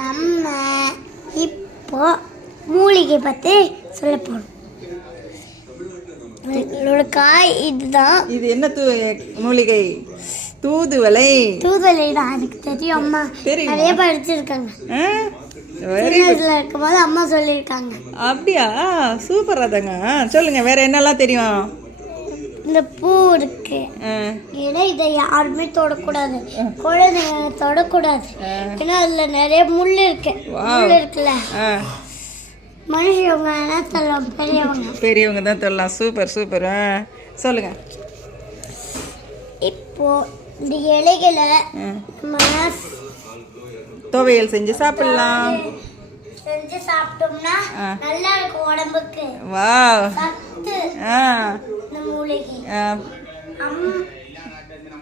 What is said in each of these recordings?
நம்ம இப்போ மூலிகை பற்றி சொல்ல போகிறோம். என்னோட காய் இதுதான். இது என்ன மூலிகை? தூதுவளை. தூதுவளை தான், அதுக்கு தெரியும். அம்மா நிறைய படிச்சிருக்காங்க. இருக்கும்போது அம்மா சொல்லியிருக்காங்க. அப்படியா? சூப்பரா தாங்க. சொல்லுங்க, வேற என்னெல்லாம் தெரியும்? இந்த பூ இருக்கு, ஏன்னா இதை யாருமே தொடக்கூடாது, குழந்தைங்க தொடக்கூடாது, ஏன்னா அதுல நிறைய முள் இருக்குல்ல. மனுஷங்க என்ன சொல்லலாம், பெரியவங்க தான் சொல்லலாம். Super super. சொல்லுங்க. இப்போ இந்த இலைகளை துவையல் செஞ்சு சாப்பிடலாம். செஞ்சு சாப்பிட்டோம்னா நல்லா இருக்கும் உடம்புக்கு. வாவ். சத்து. இந்த மூலிகை.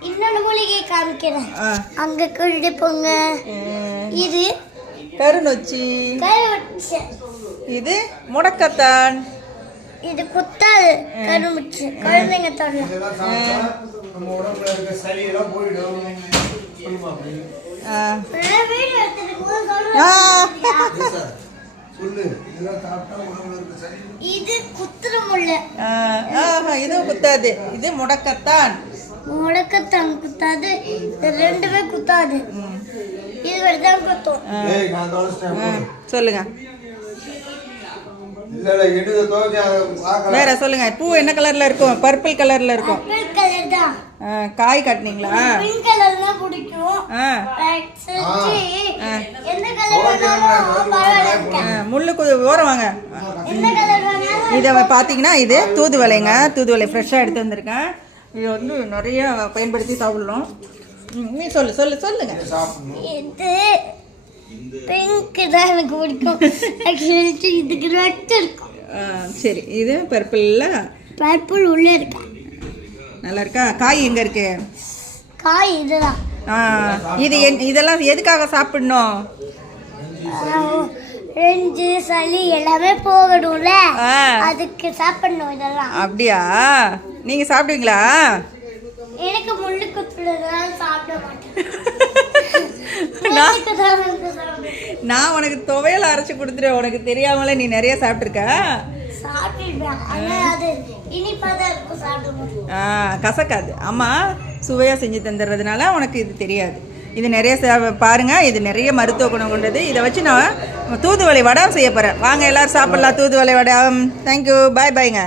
இன்னொரு மூலிகை காமிக்கிறேன், அங்க கொண்டு போங்க. இது கருநொச்சி. இது முடக்கத்தான். இது குத்தாது, கருமுச்சு, குழந்தைங்க தொடலாம். இது குத்துற முள்ள. இது குத்தாது. இது முடக்கத்தான். முடக்கத்தான் குத்தாது, ரெண்டுமே குத்தாது. இது வரைதான் குத்தும். சொல்லுங்க, வேற சொல்லுங்க. பூ என்ன கலர்ல இருக்கும்? பர்பிள் கலர்ல இருக்கும். காய் காட்டுனீங்களா? பிங்க் கலர் தான் பிடிக்கும். எந்த கலர் வேணாலும் பரவாயில்லை. முள்ளுக்கு ஓரம் வாங்க. எந்த கலர் வேணாலும். இதை பார்த்தீங்கன்னா இது தூதுவளைங்க. தூதுவளை ஃப்ரெஷ்ஷாக எடுத்து வந்திருக்கேன். இது வந்து நிறைய பயன்படுத்தி சாப்பிடலாம். நீ சொல்லுங்க. இது பிங்க் தான் எனக்கு பிடிக்கும். இதுக்கு ரெட் இருக்கும். சரி, இது பர்பிள் உள்ள இருக்கு. நல்லா இருக்கா? காய் எங்க இருக்கு? காய் இதுதான். இதெல்லாம் எதுக்காக சாப்பிடணும்? ரெஞ்சு சளி எல்லாமே போகணும்ல, அதுக்கு சாப்பிடணும் இதெல்லாம். அப்படியா? நீங்க சாப்பிடுவீங்களா? எனக்கு முள்ளு குத்துறதுனால சாப்பிட மாட்டேன். நான் உனக்கு துவையல் அரைச்சு கொடுத்துருவேன். உனக்கு தெரியாமல நீ நிறைய சாப்பிட்டுருக்க. கசக்காது. அம்மா சுவையா செஞ்சு தந்துடுறதுனால உனக்கு இது தெரியாது. இது நிறைய பாருங்க, இது நிறைய மருத்துவ குணம் கொண்டது. இதை வச்சு நான் தூதுவளை வடை செய்ய போறேன். வாங்க எல்லாரும் சாப்பிடலாம் தூதுவளை வடை. தேங்க்யூ. பாய் பாய்ங்க.